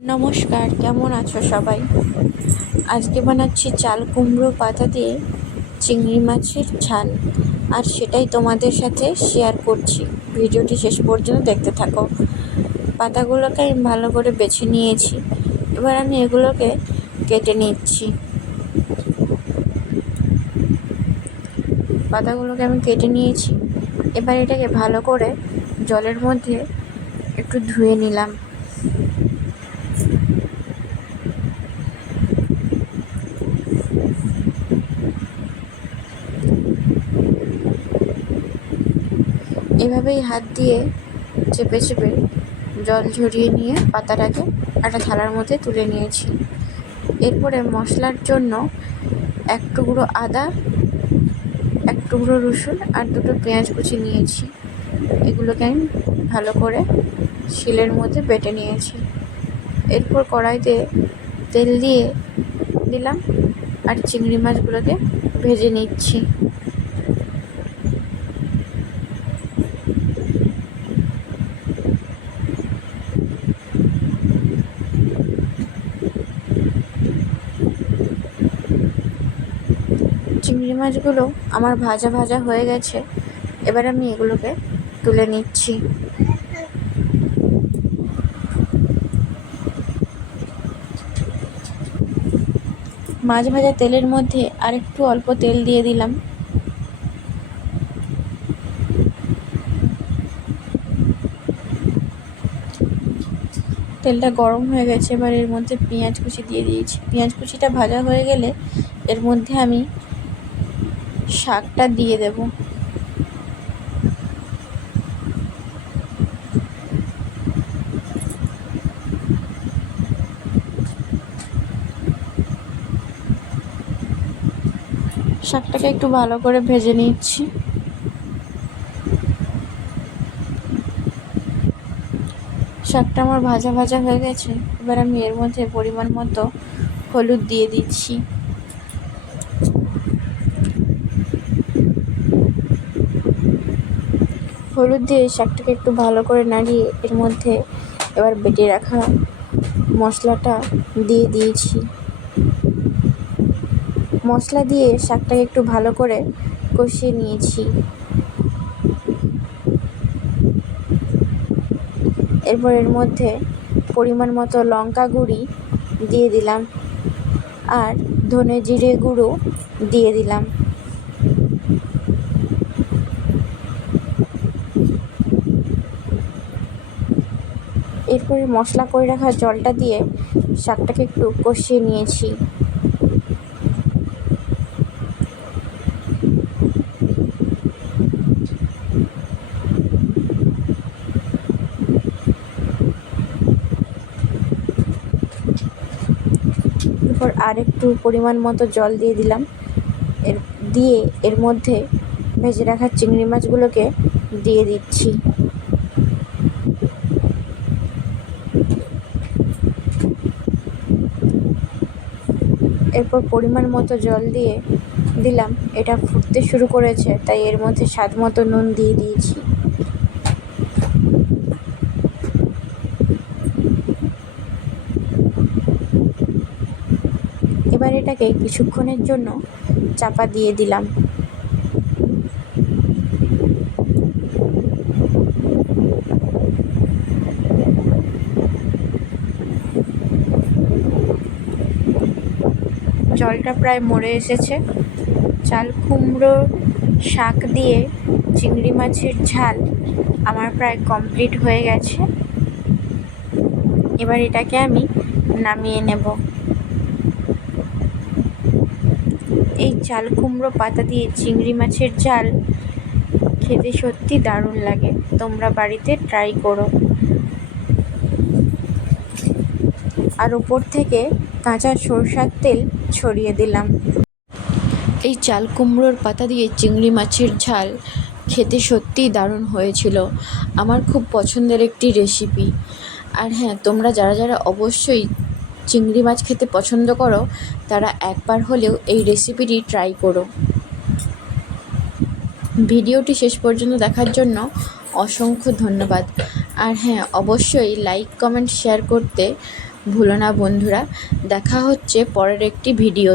নমস্কার, কেমন আছো সবাই? আজকে বানাচ্ছি চাল কুমড়ো পাতা দিয়ে চিংড়ি মাছের ঝাল, আর সেটাই তোমাদের সাথে শেয়ার করছি। ভিডিওটি শেষ পর্যন্ত দেখতে থাকো। পাতাগুলোকে আমি ভালো করে বেছে নিয়েছি, এবার আমি এগুলোকে কেটে নিচ্ছি। পাতাগুলোকে আমি কেটে নিয়েছি, এবার এটাকে ভালো করে জলের মধ্যে একটু ধুয়ে নিলাম। এভাবেই হাত দিয়ে চেপে চেপে জল ঝরিয়ে নিয়ে পাতাটাকে একটা থালার মধ্যে তুলে নিয়েছি। এরপরে মশলার জন্য এক টুকরো আদা, এক টুকরো রসুন আর দুটো পেঁয়াজ কুচি নিয়েছি। এগুলোকে আমি ভালো করে শিলের মধ্যে বেটে নিয়েছি। এরপর কড়াইতে তেল দিয়ে দিলাম আর চিংড়ি মাছগুলোকে ভেজে নিচ্ছি। চিংড়ি মাছগুলো আমার ভাজা ভাজা হয়ে গেছে, এবার আমি এগুলোকে তুলে নিচ্ছি। মাছ ভাজা তেলের মধ্যে আর একটু অল্প তেল দিয়ে দিলাম। তেলটা গরম হয়ে গেছে, এবার এর মধ্যে পেঁয়াজ কুচি দিয়ে দিয়েছি। পেঁয়াজ কুচিটা ভাজা হয়ে গেলে এর মধ্যে আমি শাকটা দিয়ে দেব। শাকটাকে একটু ভালো করে ভেজে নিচ্ছি। শাকটা আমার ভাজা ভাজা হয়ে গেছে, এবার আমি এর মধ্যে পরিমাণ মতো হলুদ দিয়ে দিচ্ছি। হলুদ দিয়ে শাকটাকে একটু ভালো করে নাড়িয়ে এর মধ্যে এবার বেটে রাখা মশলাটা দিয়ে দিয়েছি। মশলা দিয়ে শাকটাকে একটু ভালো করে কষিয়ে নিয়েছি। এরপর এর মধ্যে পরিমাণ মতো লঙ্কা গুঁড়ি দিয়ে দিলাম আর ধনে জিরে গুঁড়ো দিয়ে দিলাম। এরপরে মশলা করে রাখা জলটা দিয়ে শাকটাকে একটু কষিয়ে নিয়েছি। এরপর আর একটু পরিমাণ মতো জল দিয়ে দিলাম। এর মধ্যে ভেজে রাখা চিংড়ি মাছগুলোকে দিয়ে দিচ্ছি। এরপর পরিমাণ মতো জল দিয়ে দিলাম। এটা ফুটতে শুরু করেছে, তাই এর মধ্যে স্বাদ মতো নুন দিয়ে দিয়েছি। এবার এটাকে কিছুক্ষণের জন্য চাপা দিয়ে দিলাম। জলটা প্রায় মরে এসেছে। চাল কুমড়ো শাক দিয়ে চিংড়ি মাছের ঝাল আমার প্রায় কমপ্লিট হয়ে গেছে। এবার এটাকে আমি নামিয়ে নেব। এই চাল কুমড়ো পাতা দিয়ে চিংড়ি মাছের ঝাল খেতে সত্যি দারুণ লাগে। তোমরা বাড়িতে ট্রাই করো। আর উপর থেকে কাঁচা সরষের তেল ছড়িয়ে দিলাম। এই চাল কুমড়োর পাতা দিয়ে চিংড়ি মাছের ঝাল খেতে সত্যিই দারুণ হয়েছিল। আমার খুব পছন্দের একটি রেসিপি। আর হ্যাঁ, তোমরা যারা যারা অবশ্যই চিংড়ি মাছ খেতে পছন্দ করো তারা একবার হলেও এই রেসিপিটি ট্রাই করো। ভিডিওটি শেষ পর্যন্ত দেখার জন্য অসংখ্য ধন্যবাদ। আর হ্যাঁ, অবশ্যই লাইক কমেন্ট শেয়ার করতে ভুলো না বন্ধুরা। দেখা হচ্ছে পরের একটি ভিডিও।